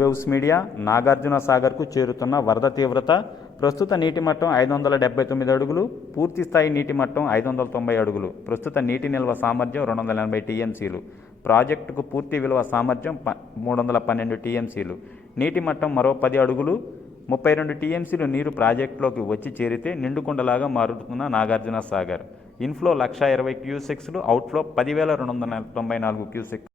Waves media. Nagarjuna సాగర్కు చేరుతున్న వరద తీవ్రత. ప్రస్తుత నీటి మట్టం 579 అడుగులు. పూర్తి స్థాయి నీటి మట్టం 590 అడుగులు. ప్రస్తుత నీటి నిల్వ సామర్థ్యం 280 టీఎంసీలు. ప్రాజెక్టుకు పూర్తి విలువ సామర్థ్యం 312 టీఎంసీలు. నీటి మట్టం మరో 10 అడుగులు 32 టీఎంసీలు నీరు ప్రాజెక్టులోకి వచ్చి చేరితే నిండుకుండలాగా మారుతున్న నాగార్జున సాగర్. ఇన్ఫ్లో 1,20,000 క్యూసెక్స్లు, అవుట్ఫ్లో 10,294 క్యూసెక్స్.